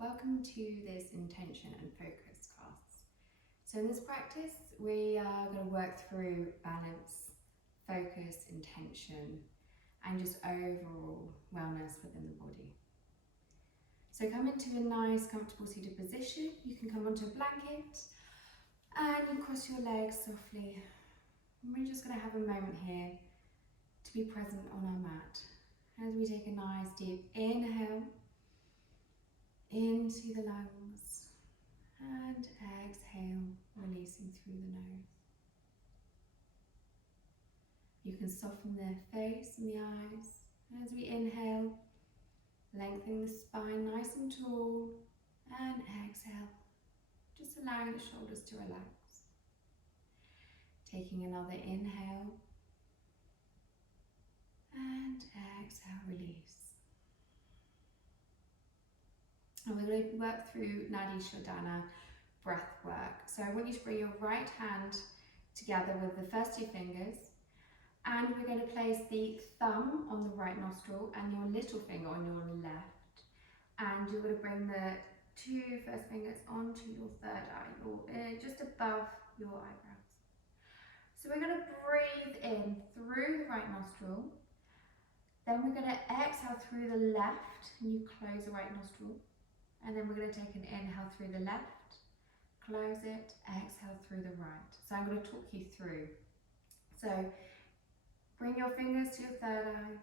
Welcome to this intention and focus class. So in this practice, we are going to work through balance, focus, intention, and just overall wellness within the body. So come into a nice, comfortable seated position. You can come onto a blanket and you cross your legs softly. And we're just going to have a moment here to be present on our mat as we take a nice deep inhale into the lungs and exhale, releasing through the nose. You can soften the face and the eyes. And as we inhale, lengthening the spine nice and tall, and exhale, just allowing the shoulders to relax. Taking another inhale and exhale, release. And we're going to work through Nadi, Shodhana breath work. So I want you to bring your right hand together with the first two fingers, and we're going to place the thumb on the right nostril and your little finger on your left. And you're going to bring the two first fingers onto your third eye, or just above your eyebrows. So we're going to breathe in through the right nostril. Then we're going to exhale through the left, and you close the right nostril. And then we're going to take an inhale through the left, close it, exhale through the right. So I'm going to talk you through. So bring your fingers to your third eye,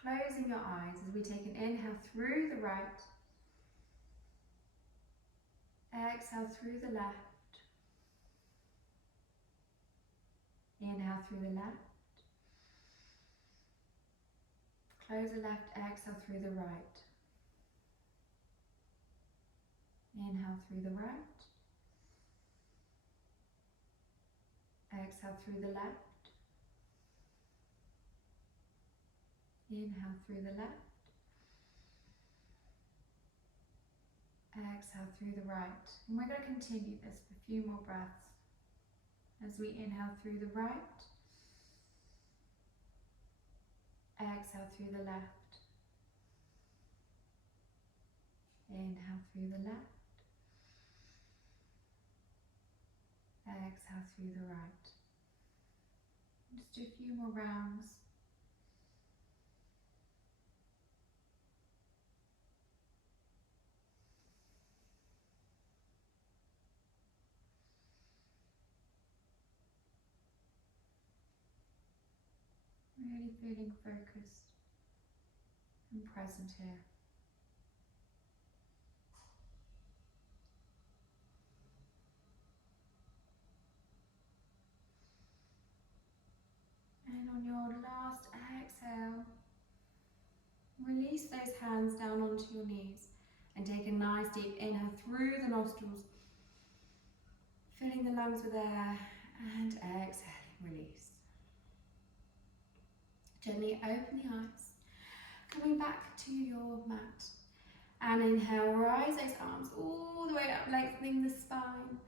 closing your eyes as we take an inhale through the right, exhale through the left, inhale through the left, close the left, exhale through the right. Inhale through the right, exhale through the left, inhale through the left, exhale through the right. And we're going to continue this for a few more breaths as we inhale through the right, exhale through the left, inhale through the left, exhale through the right. Just do a few more rounds. Really feeling focused and present here. And on your last exhale, release those hands down onto your knees and take a nice deep inhale through the nostrils, filling the lungs with air, and exhaling, release. Gently open the eyes, coming back to your mat, and inhale, rise those arms all the way up, lengthening the spine.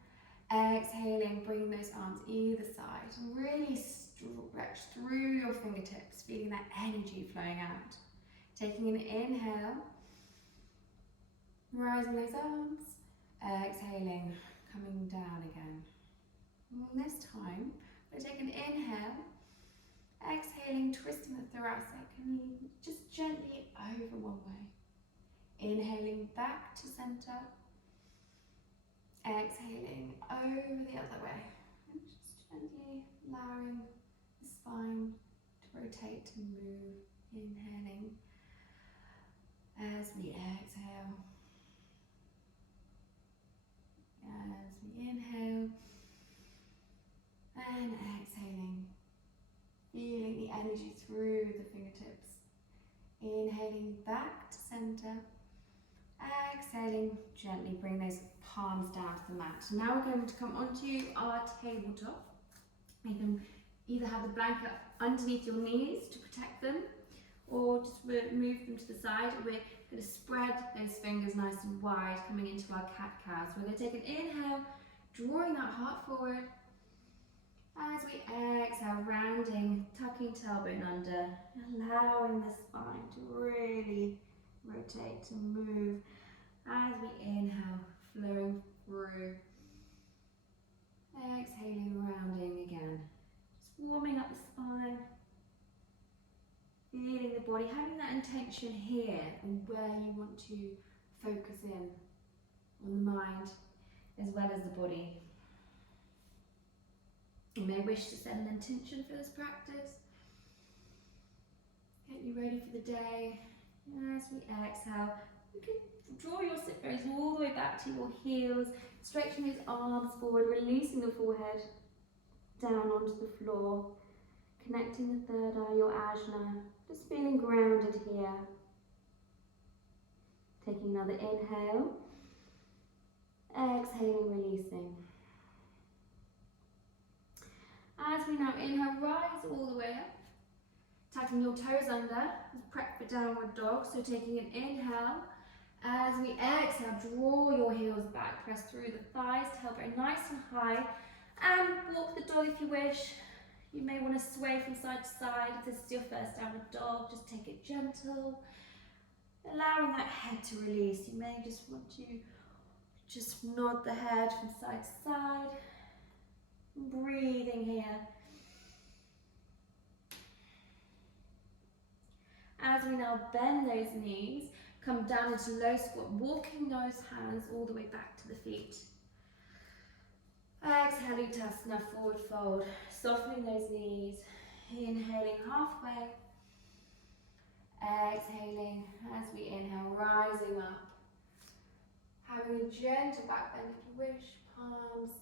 Exhaling, bring those arms either side and really stretch through your fingertips, feeling that energy flowing out. Taking an inhale, rising those arms, exhaling, coming down again. And this time, we'll take an inhale, exhaling, twisting the thoracic and just gently over one way. Inhaling back to center, exhaling over the other way, and just gently allowing the spine to rotate and move, inhaling as we exhale, as we inhale and exhaling, feeling the energy through the fingertips, inhaling back to center, exhaling, gently bring those palms down to the mat. Now we're going to come onto our tabletop. You can either have the blanket underneath your knees to protect them, or just move them to the side. We're going to spread those fingers nice and wide, coming into our cat-cow. So we're going to take an inhale, drawing that heart forward. As we exhale, rounding, tucking tailbone under, allowing the spine to really rotate and move As we inhale, flowing through. Exhaling, rounding again. Just warming up the spine. Feeling the body, having that intention here and where you want to focus in on the mind as well as the body. You may wish to set an intention for this practice. Get you ready for the day. As we exhale, you can draw your sit bones all the way back to your heels, stretching those arms forward, releasing the forehead down onto the floor, connecting the third eye, your ajna, just feeling grounded here. Taking another inhale, exhaling, releasing. As we now inhale, rise all the way up. Tucking your toes under, prep for downward dog. So taking an inhale, as we exhale, draw your heels back, press through the thighs, tailbone nice and high, and walk the dog if you wish. You may want to sway from side to side. If this is your first downward dog, just take it gentle, allowing that head to release. You may just want to just nod the head from side to side, breathing here. As we now bend those knees, come down into low squat, walking those hands all the way back to the feet. Exhale, Uttasana, forward fold, softening those knees, inhaling halfway, exhaling as we inhale, rising up, having a gentle back bend if you wish, palms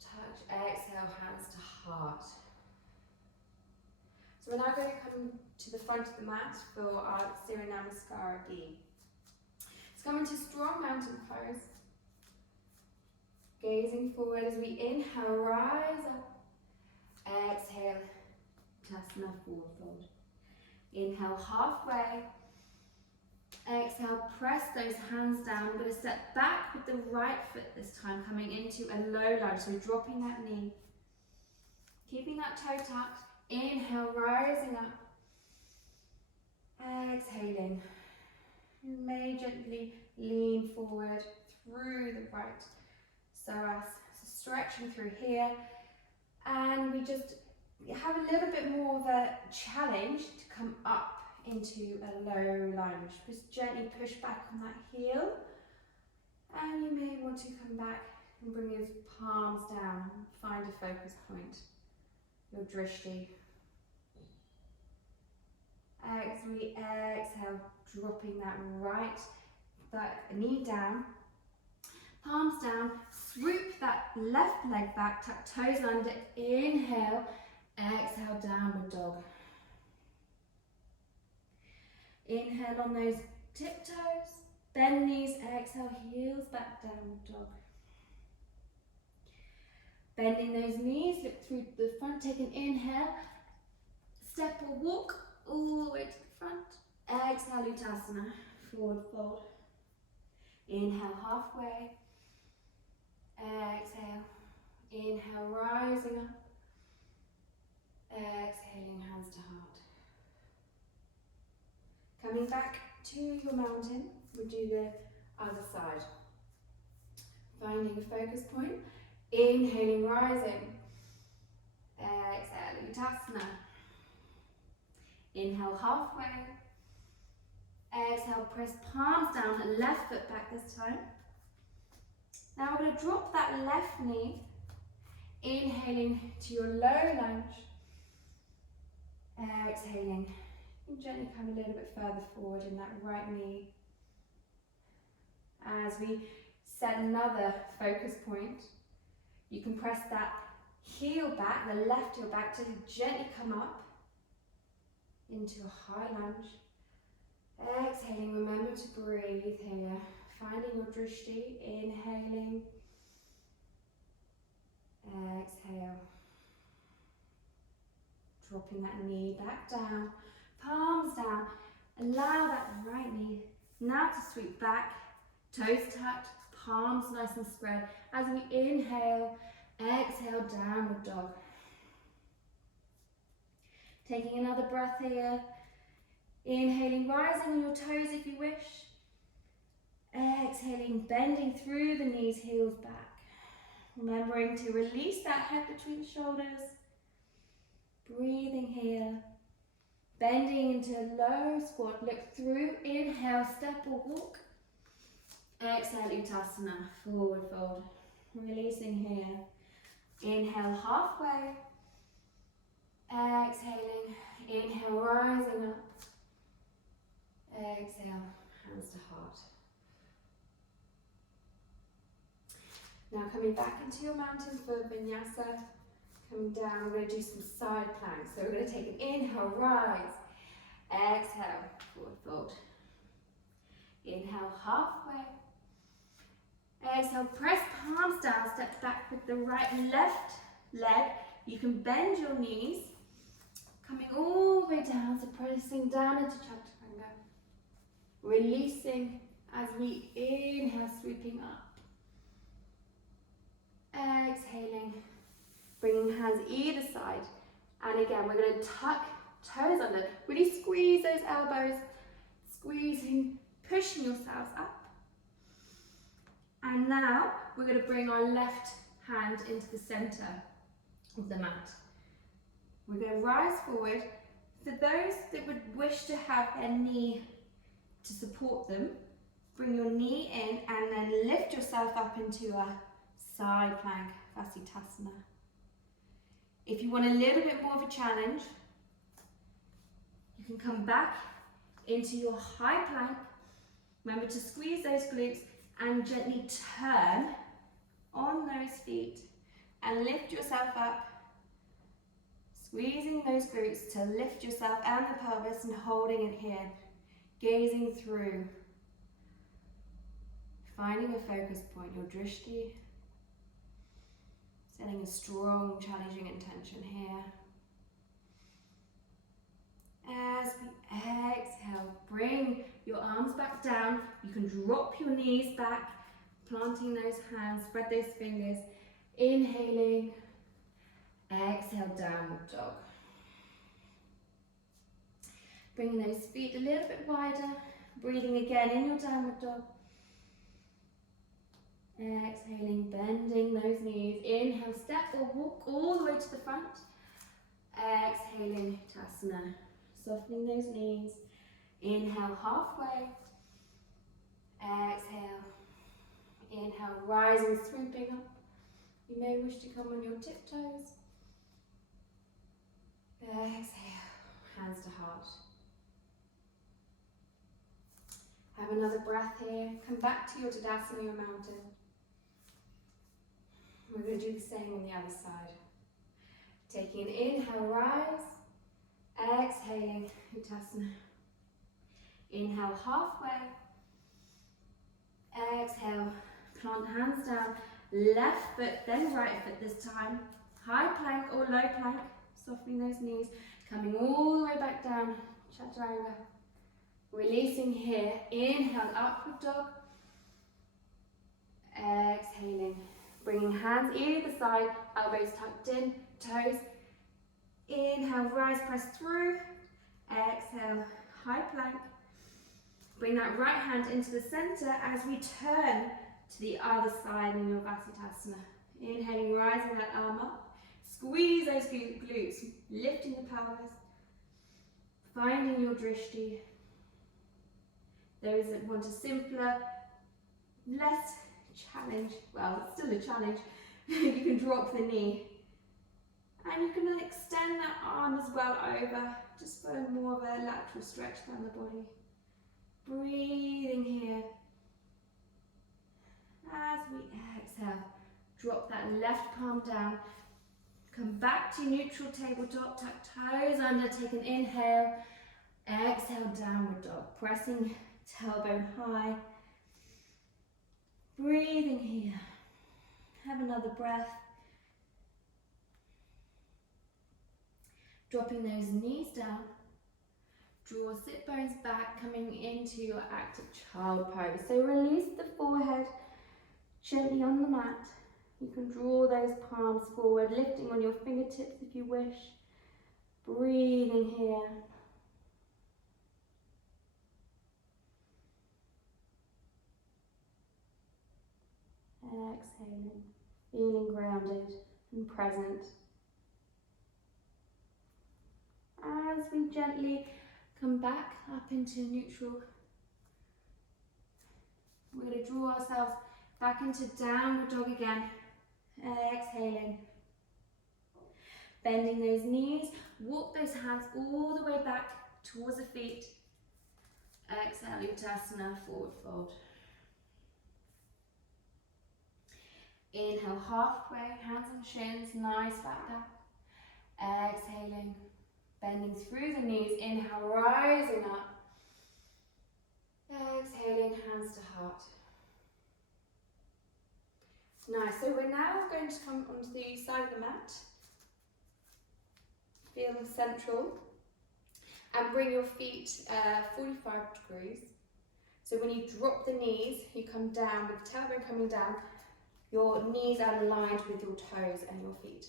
touch, exhale, hands to heart. So we're now going to come to the front of the mat for our Surya Namaskara B. Let's come into strong mountain pose. Gazing forward as we inhale, rise up. Exhale, Uttasana, forward fold. Inhale, halfway. Exhale, press those hands down. I'm going to step back with the right foot this time, coming into a low lunge. So dropping that knee. Keeping that toe tucked. Inhale, rising up. Exhaling. You may gently lean forward through the right psoas. So stretching through here. And we just have a little bit more of a challenge to come up into a low lunge. Just gently push back on that heel. And you may want to come back and bring those palms down. Find a focus point. Your drishti. As we exhale, dropping that knee down, palms down, swoop that left leg back, tuck toes under, inhale, exhale, downward dog. Inhale on those tiptoes, bend knees, exhale, heels back, downward dog. Bending those knees, look through the front, take an inhale, step or walk all the way to the front. Exhale, Uttasana, forward fold. Inhale, halfway. Exhale. Inhale, rising up. Exhaling, hands to heart. Coming back to your mountain, we'll do the other side. Finding a focus point. Inhaling, rising. Exhale, Uttasana. Inhale, halfway. Exhale, press palms down, left foot back this time. Now we're going to drop that left knee, inhaling to your low lunge. Exhaling, and gently come a little bit further forward in that right knee. As we set another focus point, you can press that heel back, the left heel back, to gently come up into a high lunge. Exhaling, remember to breathe here. Finding your drishti, inhaling. Exhale. Dropping that knee back down, palms down. Allow that right knee now to sweep back, toes tucked, palms nice and spread. As we inhale, exhale, downward dog. Taking another breath here. Inhaling, rising on your toes if you wish. Exhaling. Exhaling, bending through the knees, heels back. Remembering to release that head between the shoulders. Breathing here. Bending into a low squat. Look through. Inhale, step or walk. Exhale, Uttasana, forward fold. Releasing here. Inhale, halfway. Exhaling. Inhale, rising up. Exhale, hands to heart. Now coming back into your mountain for vinyasa. Coming down, we're going to do some side planks. So we're going to take an inhale, rise. Exhale, forward fold. Inhale, halfway. Exhale, press palms down, step back with the right and left leg. You can bend your knees. Coming all the way down, so pressing down into Chaturanga. Releasing as we inhale, sweeping up. Exhaling, bringing hands either side. And again, we're going to tuck toes under. Really squeeze those elbows, squeezing, pushing yourselves up. And now we're going to bring our left hand into the center of the mat. We're going to rise forward. For those that would wish to have their knee to support them, bring your knee in and then lift yourself up into a side plank, Vasisthasana. If you want a little bit more of a challenge, you can come back into your high plank. Remember to squeeze those glutes and gently turn on those feet and lift yourself up, squeezing those glutes to lift yourself and the pelvis and holding it here, gazing through, finding a focus point, your drishti, setting a strong, challenging intention here. As we exhale, bring your arms back down. You can drop your knees back, planting those hands, spread those fingers. Inhaling, exhale, downward dog. Bringing those feet a little bit wider, breathing again in your downward dog. Exhaling, bending those knees. Inhale, step or walk all the way to the front. Exhaling, Uttasana. Softening those knees. Inhale, halfway. Exhale. Inhale, rising, swooping up. You may wish to come on your tiptoes. Exhale, hands to heart. Have another breath here. Come back to your Tadasana, your mountain. We're going to do the same on the other side. Taking an inhale, rise. Exhaling, Uttasana. Inhale, halfway. Exhale, plant hands down. Left foot, then right foot this time. High plank or low plank. Softening those knees. Coming all the way back down. Chaturanga. Releasing here. Inhale, upward dog. Exhaling. Bringing hands either side. Elbows tucked in. Toes. Inhale, rise, press through. Exhale, high plank. Bring that right hand into the center as we turn to the other side in your Vasisthasana. Inhaling, rising that arm up. Squeeze those glutes, lifting the pelvis. Finding your drishti. Those that want a simpler, less challenge, well, it's still a challenge, you can drop the knee. And you can extend that arm as well over, just for more of a lateral stretch down the body. Breathing here. As we exhale, drop that left palm down. Come back to neutral tabletop, tuck toes under, take an inhale. Exhale, downward dog, pressing tailbone high. Breathing here. Have another breath. Dropping those knees down. Draw sit bones back, coming into your active child pose. So release the forehead gently on the mat. You can draw those palms forward, lifting on your fingertips if you wish. Breathing here. exhaling, feeling grounded and present. As we gently come back up into neutral, we're going to draw ourselves back into downward dog again. Exhaling. Bending those knees, walk those hands all the way back towards the feet. Exhale, Uttasana, forward fold. Inhale, halfway, hands on shins, nice back down. Exhaling, bending through the knees. Inhale, rising up. Exhaling, hands to heart. Nice, so we're now going to come onto the side of the mat. Feel central. And bring your feet 45 degrees. So when you drop the knees, you come down with the tailbone coming down. Your knees are aligned with your toes and your feet.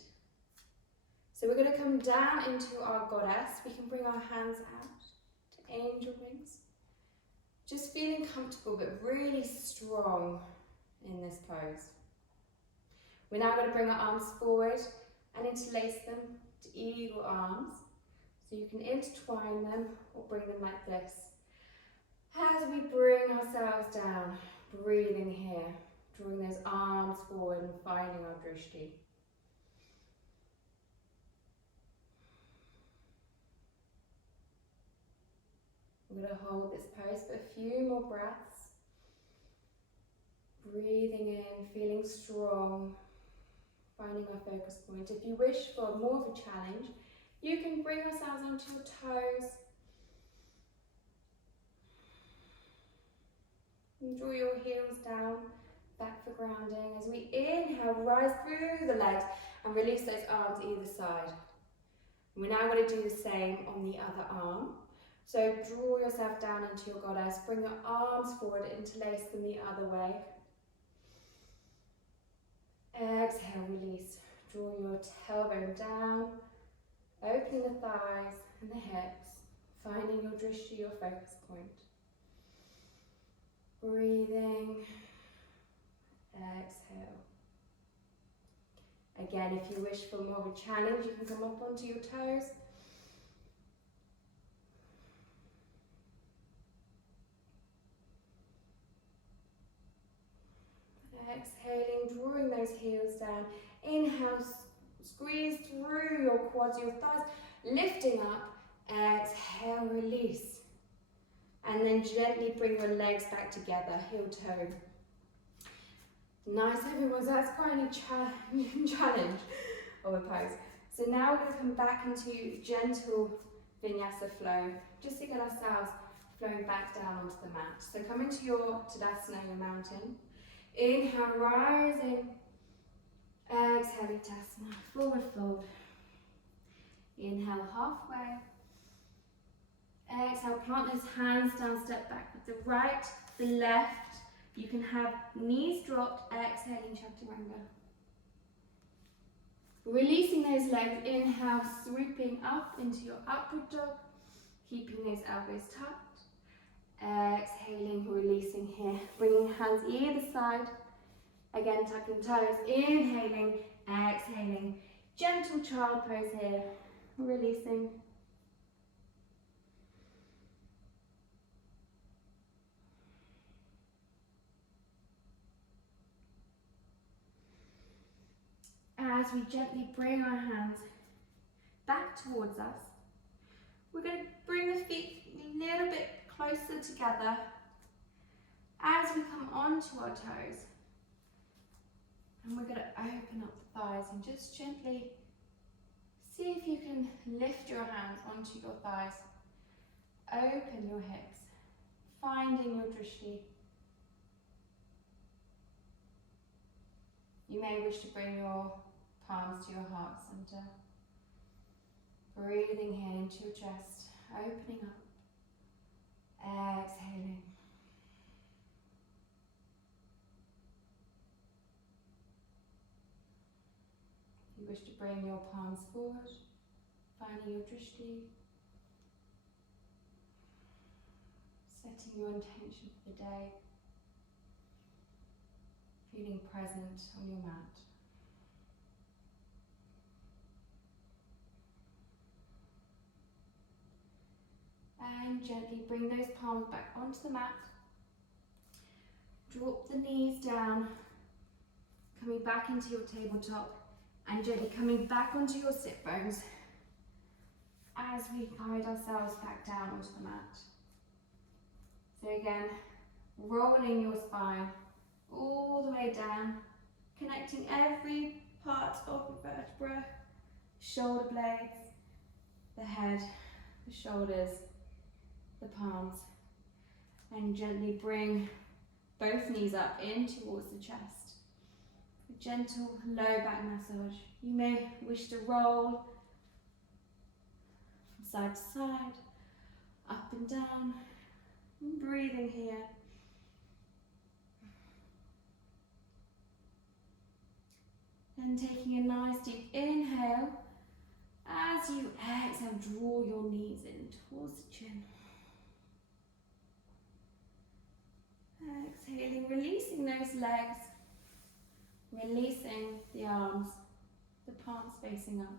So we're going to come down into our goddess. We can bring our hands out to angel wings. Just feeling comfortable but really strong in this pose. We're now going to bring our arms forward and interlace them to eagle arms. So you can intertwine them or bring them like this. As we bring ourselves down, breathing here, drawing those arms forward and finding our drishti. We're going to hold this pose for a few more breaths. Breathing in, feeling strong, finding our focus point. If you wish for more of a challenge, you can bring ourselves onto your toes. And draw your heels down, back for grounding. As we inhale, rise through the legs and release those arms either side. We're now going to do the same on the other arm. So draw yourself down into your goddess, bring your arms forward, interlace them the other way. Exhale, release. Draw your tailbone down, opening the thighs and the hips, finding your drishti, your focus point. Breathing, exhale. Again, if you wish for more of a challenge, you can come up onto your toes. Exhaling, drawing those heels down. Inhale, squeeze through your quads, your thighs, lifting up. Exhale, release. And then gently bring your legs back together, heel toe. Nice, everyone, so that's quite a challenge of a pose. So now we're going to come back into gentle vinyasa flow, just to get ourselves flowing back down onto the mat. So come into your Tadasana, your mountain. Inhale, rising. Exhale, Uttasana, forward fold. Inhale, halfway. Exhale, plant those hands down, step back with the right, the left. You can have knees dropped, exhaling Chaturanga. Releasing those legs, inhale, swooping up into your upward dog, keeping those elbows tucked. Exhaling, releasing here, bringing hands either side. Again, tucking toes, inhaling, exhaling. Gentle child pose here, releasing. As we gently bring our hands back towards us, we're going to bring the feet a little bit closer together as we come onto our toes. And we're going to open up the thighs and just gently see if you can lift your hands onto your thighs. Open your hips, finding your drishti. You may wish to bring your palms to your heart center. Breathing here into your chest, opening up, exhaling. You wish to bring your palms forward, finding your drishti, setting your intention for the day. feeling present on your mat. And gently bring those palms back onto the mat. Drop the knees down, coming back into your tabletop, and gently coming back onto your sit bones as we guide ourselves back down onto the mat. So again, rolling your spine all the way down, connecting every part of the vertebra, shoulder blades, the head, the shoulders, the palms, and gently bring both knees up in towards the chest. A gentle low back massage. You may wish to roll from side to side, up and down, and breathing here. And taking a nice deep inhale. As you exhale, draw your knees in towards the chin. Exhaling, releasing those legs, releasing the arms, the palms facing up.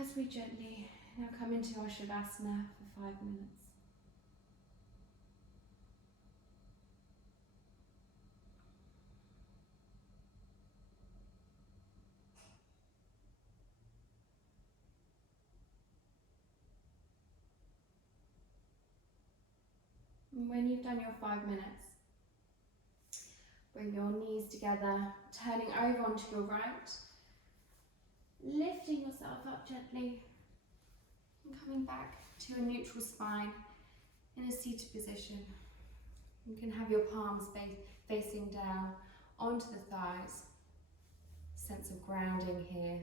As we gently now come into our Shavasana for 5 minutes. And when you've done your 5 minutes, bring your knees together, turning over onto your right, lifting yourself up gently, and coming back to a neutral spine in a seated position. You can have your palms facing down onto the thighs. Sense of grounding here.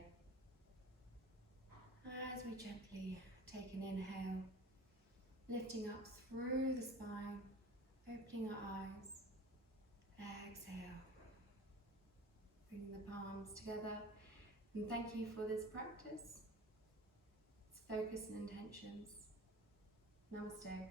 As we gently take an inhale, lifting up through the spine, opening our eyes. Exhale. Bringing the palms together. And thank you for this practice. It's focus and intentions. Namaste.